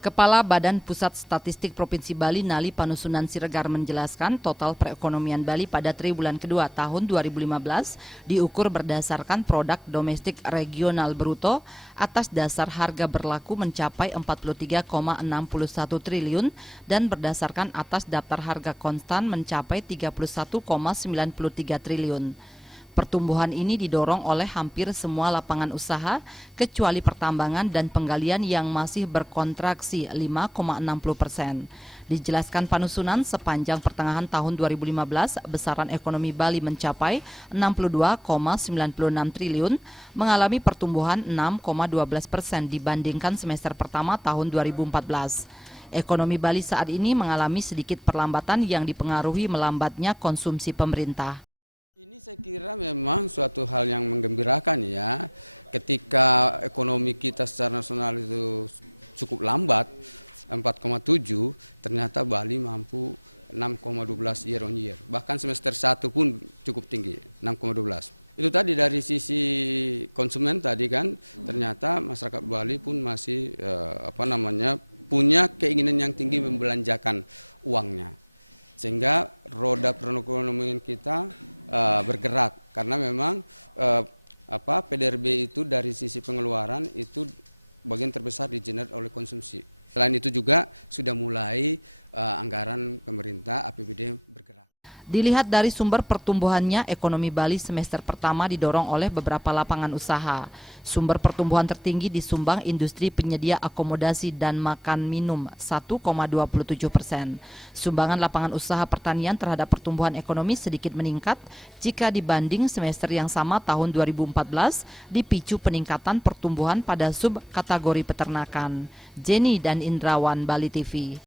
Kepala Badan Pusat Statistik Provinsi Bali Nali Panusunan Siregar menjelaskan total perekonomian Bali pada triwulan kedua tahun 2015 diukur berdasarkan produk domestik regional bruto atas dasar harga berlaku mencapai 43,61 triliun dan berdasarkan atas daftar harga konstan mencapai 31,93 triliun. Pertumbuhan ini didorong oleh hampir semua lapangan usaha, kecuali pertambangan dan penggalian yang masih berkontraksi 5,60%. Dijelaskan Panusunan, sepanjang pertengahan tahun 2015, besaran ekonomi Bali mencapai 62,96 triliun, mengalami pertumbuhan 6,12% dibandingkan semester pertama tahun 2014. Ekonomi Bali saat ini mengalami sedikit perlambatan yang dipengaruhi melambatnya konsumsi pemerintah. Ini saya kira memang suatu hal yang menggembirakan ya, ketika ekonomi kita secara nasional itu cukup lambat, 4,7, ternyata Bali mampu 6,12 year on year. Bahkan semester 1 pun cukup tinggi, 6,12. Itu tadi dari sisi konsumen tadi kan, ternyata masyarakat Bali pun masih punya keinginan yang tinggi membelanjakan uangnya. Sehingga roda perekonomian kita bergerak karena memang PDRB itu dari sisi pengeluaran itu bagian terbesar digenerate oleh konsumsi. Selain itu juga sudah mulai anggaran pemerintah APBD bergerak. Dilihat dari sumber pertumbuhannya, ekonomi Bali semester pertama didorong oleh beberapa lapangan usaha. Sumber pertumbuhan tertinggi disumbang industri penyedia akomodasi dan makan minum 1,27%. Sumbangan lapangan usaha pertanian terhadap pertumbuhan ekonomi sedikit meningkat jika dibanding semester yang sama tahun 2014, dipicu peningkatan pertumbuhan pada subkategori peternakan. Jenny dan Indrawan, Bali TV.